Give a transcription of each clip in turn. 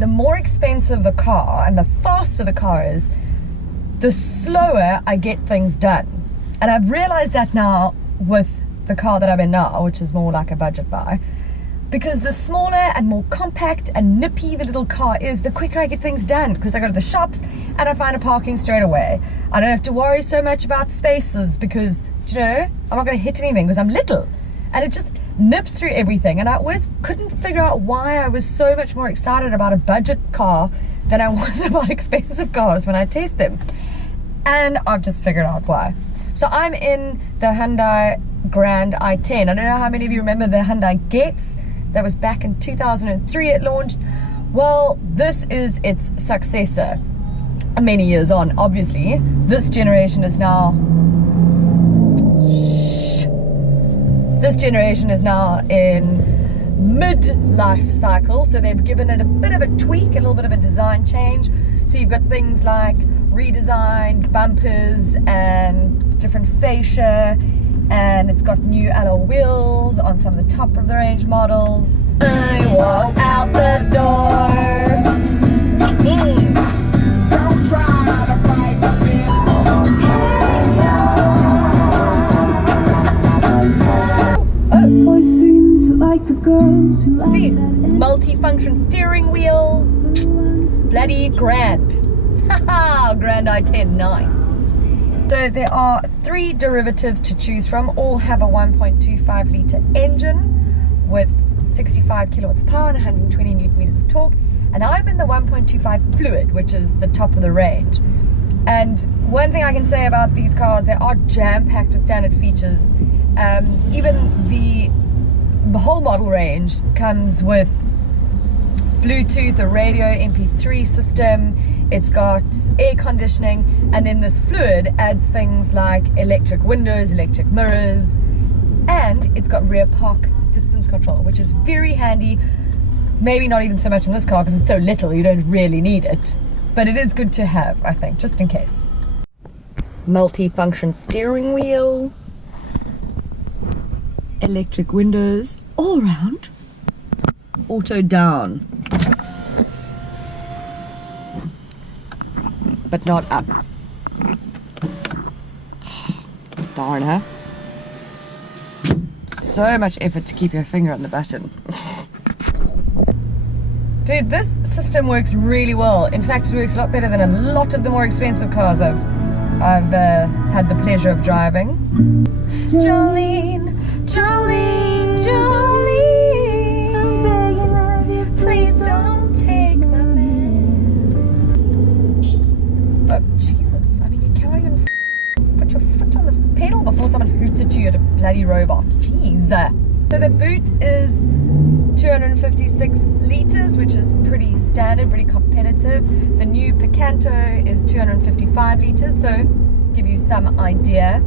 the more expensive the car and the faster the car is, the slower I get things done. And I've realized that now with the car that I'm in now, which is more like a budget buy, because the smaller and more compact and nippy the little car is, the quicker I get things done, because I go to the shops and I find a parking straight away. I don't have to worry so much about spaces because, you know, I'm not going to hit anything because I'm little, and it just nips through everything. And I always couldn't figure out why I was so much more excited about a budget car than I was about expensive cars when I test them. And I've just figured out why. So I'm in the Hyundai Grand i10. I don't know how many of you remember the Hyundai Getz. That was back in 2003 it launched. Well, this is its successor. Many years on, obviously. This generation is now... This generation is now in mid-life cycle. So they've given it a bit of a tweak, a little bit of a design change. So you've got things like redesigned bumpers and different fascia, and it's got new alloy wheels on some of the top of the range models. I walk out the door. Don't try to fight me. Boys seem to like the girls who like See, that. multi-function steering wheel, bloody grand. Haha, Grand i10, nice. So there are 3 derivatives to choose from. All have a 1.25 litre engine with 65 kilowatts of power and 120 newton meters of torque. And I'm in the 1.25 fluid, which is the top of the range. And one thing I can say about these cars, they are jam-packed with standard features. Even the whole model range comes with Bluetooth, a radio, MP3 system. It's got air conditioning, and then this fluid adds things like electric windows, electric mirrors, and it's got rear park distance control, which is very handy. Maybe not even so much in this car because it's so little, you don't really need it. But it is good to have, I think, just in case. Multi-function steering wheel, electric windows all around, auto down, but not up. Darn, huh? So much effort to keep your finger on the button. Dude, this system works really well. In fact, it works a lot better than a lot of the more expensive cars I've had the pleasure of driving. Jolene, Jolene, Jolene, I'm begging of you, please don't take my man. But Jesus, I mean, you can't even put your foot on the pedal before someone hoots at you at a bloody robot. Jeez. So the boot is 256 litres, which is pretty standard, pretty competitive. The new Picanto is 255 litres, so give you some idea.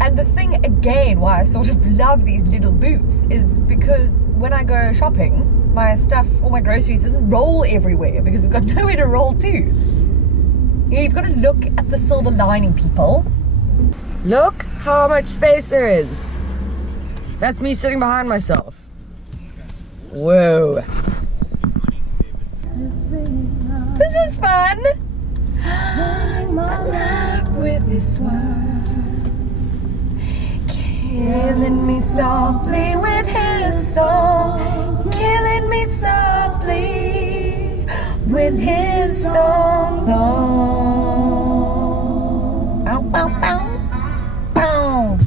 And the thing again why I sort of love these little boots is because when I go shopping, my stuff, all my groceries doesn't roll everywhere because it's got nowhere to roll to. You know, you've got to look at the silver lining, people. Look how much space there is. That's me sitting behind myself. Whoa. This is fun. With his words, killing me softly with his song, killing me softly with his song. Bow, bow, bow, bow.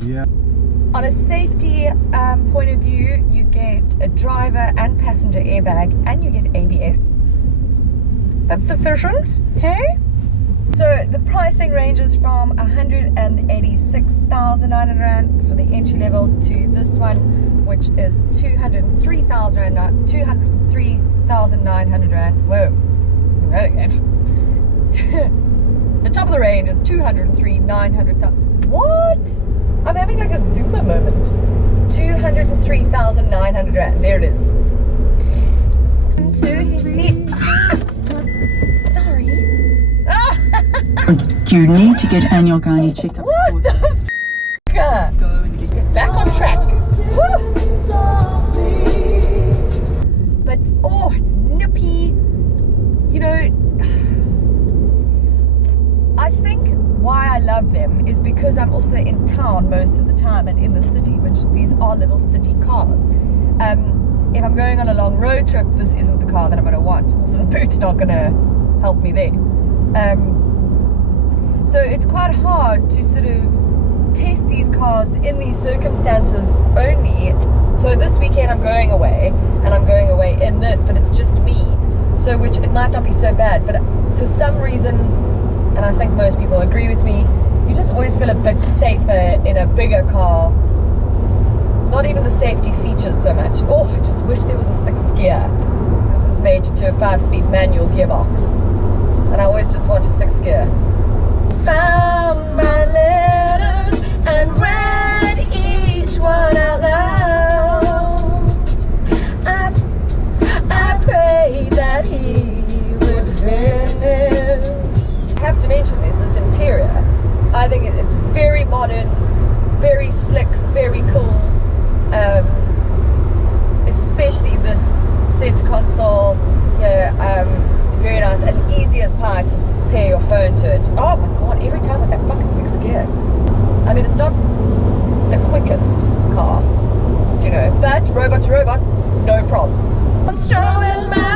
Yeah. On a safety point of view, you get a driver and passenger airbag, and you get ABS. That's sufficient, hey? So the pricing ranges from 186,900 Rand for the entry level to this one, which is 203,900 Rand. Whoa, that again. The top of the range is 203,900. What? I'm having like a Zuma moment. 203,900 Rand. There it is. Sorry. You need to get annual gynae checkup. What the f***? Go and get back on track. Woo! But you know, I think why I love them is because I'm also in town most of the time and in the city, which these are little city cars. If I'm going on a long road trip, this isn't the car that I'm going to want. Also, the boot's not going to help me there. So it's quite hard to sort of test these cars in these circumstances only. So this weekend I'm going away, and I'm going away in this, but it's just me. So which it might not be so bad, but for some reason, and I think most people agree with me, you just always feel a bit safer in a bigger car. Not even the safety features so much. Oh, I just wish there was a 6th gear. This is made to a 5-speed manual gearbox, and I always just want a 6th gear. Found my letters and read each one out loud. I prayed that he would finish. I have to mention this interior. I think it's very modern, very slick, very cool. Especially this center console here, very nice and easy as pie to pair your phone to it. Oh my god, every time with that fucking 6th gear. I mean, it's not the quickest car, you know, but robot to robot, no problems. I'm strong in my